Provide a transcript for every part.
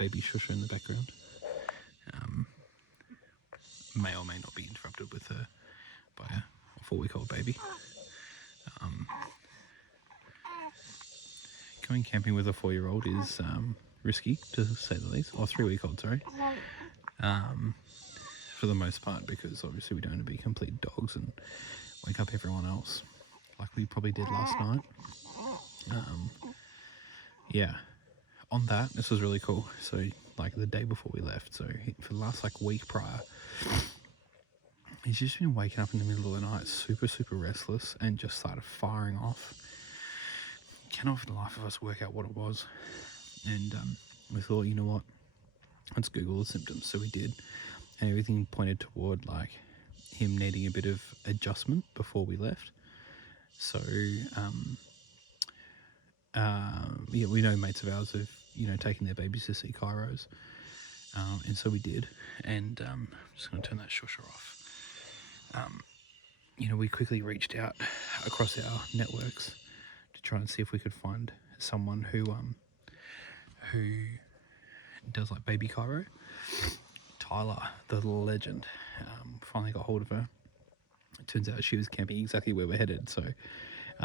baby shusha in the background. May or may not be interrupted with by a 4-week-old baby. Going camping with a 4-year-old is risky, to say the least. Or 3-week-old, sorry. For the most part, because obviously we don't want to be complete dogs and wake up everyone else like we probably did last night. Yeah. On that, this was really cool. So, like the day before we left, so for the last like week prior, he's just been waking up in the middle of the night, super, super restless, and just started firing off. Cannot for the life of us work out what it was. And we thought, you know what, let's Google the symptoms. So we did, and everything pointed toward like him needing a bit of adjustment before we left. So yeah, we know mates of ours have, you know, taken their babies to see chiros, and so we did. And I'm just going to turn that shusher off. You know, we quickly reached out across our networks to try and see if we could find someone who does like baby chiro. Tyla, the legend, finally got hold of her. It turns out she was camping exactly where we're headed, so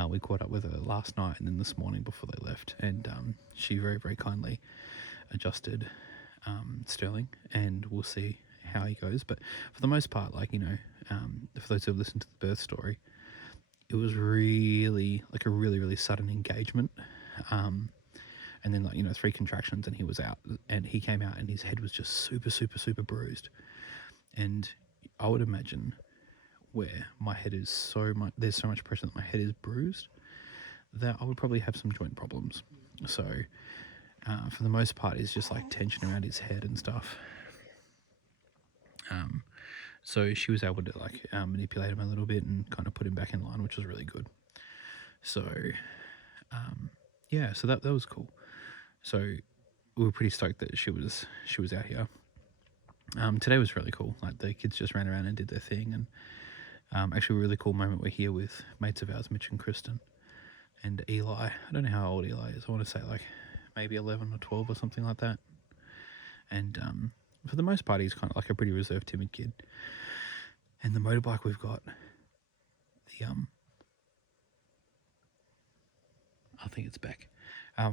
we caught up with her last night and then this morning before they left, and she very, very kindly adjusted Sterling, and we'll see how he goes. But for the most part, like, you know, for those who have listened to the birth story, it was really like a really, really sudden engagement, and then, like, you know, 3 contractions and he was out, and he came out and his head was just super, super, super bruised. And I would imagine where my head is so much, there's so much pressure that my head is bruised, that I would probably have some joint problems. So for the most part, it's just like tension around his head and stuff. So she was able to like manipulate him a little bit and kind of put him back in line, which was really good. So yeah, so that was cool. So we were pretty stoked that she was out here. Today was really cool. Like, the kids just ran around and did their thing, and actually a really cool moment we're here with mates of ours, Mitch and Kristen, and Eli. I don't know how old Eli is. I want to say like maybe 11 or 12 or something like that. And for the most part, he's kind of like a pretty reserved, timid kid. And the motorbike we've got, the I think it's back.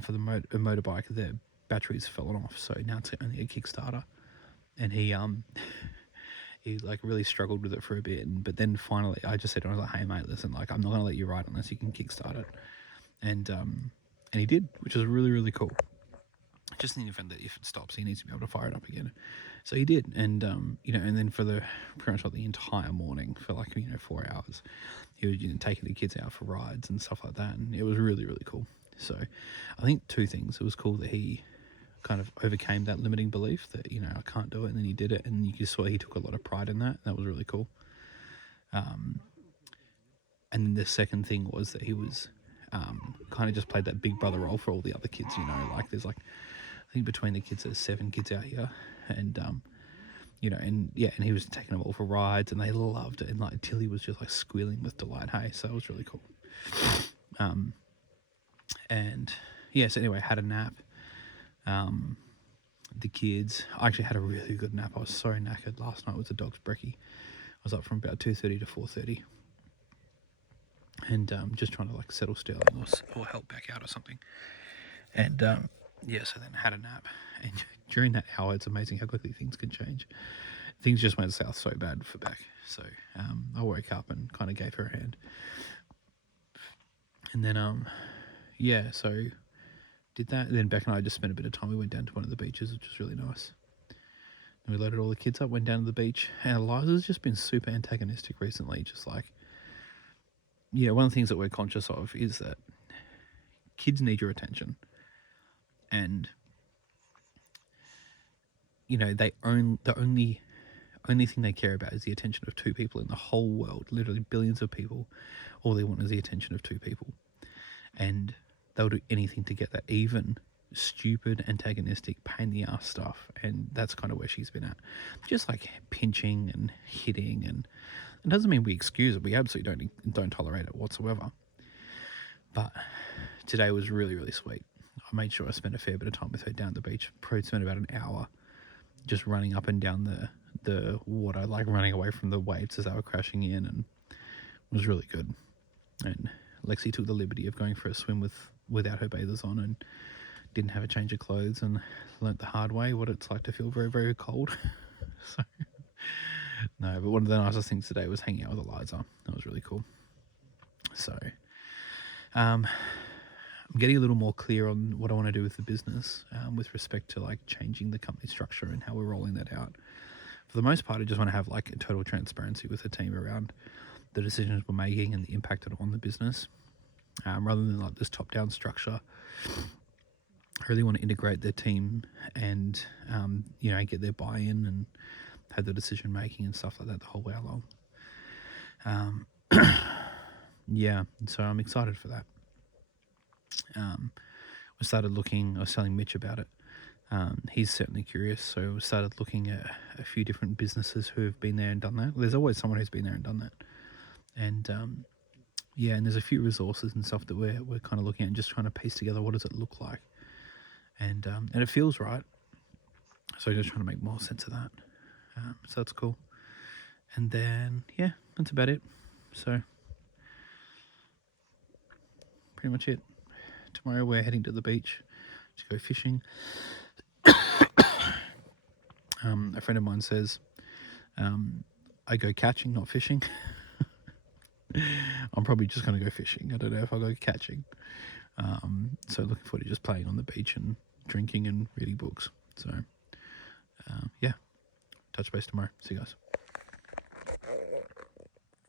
For the motorbike, the battery's fallen off, so now it's only a Kickstarter. And he he like really struggled with it for a bit, but then finally I just said to him, I was like, hey mate, listen, like, I'm not gonna let you ride unless you can kickstart it. And he did, which is really, really cool. Just in the event that if it stops, he needs to be able to fire it up again. So he did, and you know, and then for the pretty much like the entire morning, for like, you know, 4 hours, he was, you know, taking the kids out for rides and stuff like that, and it was really, really cool. So I think 2 things. It was cool that he kind of overcame that limiting belief that, you know, I can't do it, and then he did it, and you just saw he took a lot of pride in that. That was really cool. And then the second thing was that he was kind of just played that big brother role for all the other kids, you know, like there's like, I think between the kids there's 7 kids out here, and you know, and yeah, and he was taking them all for rides, and they loved it, and like Tilly was just like squealing with delight. Hey, so it was really cool. And yeah, so anyway, had a nap. The kids, I actually had a really good nap. I was so knackered last night with the dog's brekkie. I was up from about 2:30 to 4:30, and just trying to like settle Sterling or help back out or something. And yeah, so then had a nap, and during that hour, it's amazing how quickly things can change. Things just went south so bad for Beck. So I woke up and kind of gave her a hand, and then yeah, so did that. And then Beck and I just spent a bit of time. We went down to one of the beaches, which was really nice. And we loaded all the kids up, went down to the beach, and Eliza's just been super antagonistic recently. Just like, yeah, one of the things that we're conscious of is that kids need your attention, and you know, the only thing they care about is the attention of 2 people in the whole world, literally billions of people. All they want is the attention of 2 people, and they'll do anything to get that, even stupid, antagonistic, pain in the ass stuff. And that's kind of where she's been at, just like pinching and hitting, and it doesn't mean we excuse it. We absolutely don't tolerate it whatsoever. But today was really, really sweet. I made sure I spent a fair bit of time with her down at the beach. Probably spent about an hour just running up and down the water, like running away from the waves as they were crashing in, and it was really good. And Lexi took the liberty of going for a swim without her bathers on, and didn't have a change of clothes, and learnt the hard way what it's like to feel very, very cold. So, no, but one of the nicest things today was hanging out with Eliza. That was really cool. So, I'm getting a little more clear on what I want to do with the business, with respect to like changing the company structure and how we're rolling that out. For the most part, I just want to have like a total transparency with the team around the decisions we're making and the impact on the business, rather than like this top-down structure. I really want to integrate their team and get their buy-in and have the decision making and stuff like that the whole way along. Yeah, so I'm excited for that. We started looking. I was telling Mitch about it. He's certainly curious, so we started looking at a few different businesses who have been there and done that. There's always someone who's been there and done that, and and there's a few resources and stuff that we're kind of looking at and just trying to piece together what does it look like, and it feels right. So just trying to make more sense of that. So that's cool. And then that's about it. So pretty much it. Tomorrow we're heading to the beach to go fishing. A friend of mine says I go catching, not fishing. I'm probably just going to go fishing. I don't know if I'll go catching. So looking forward to just playing on the beach and drinking and reading books. So, touch base tomorrow. See you guys.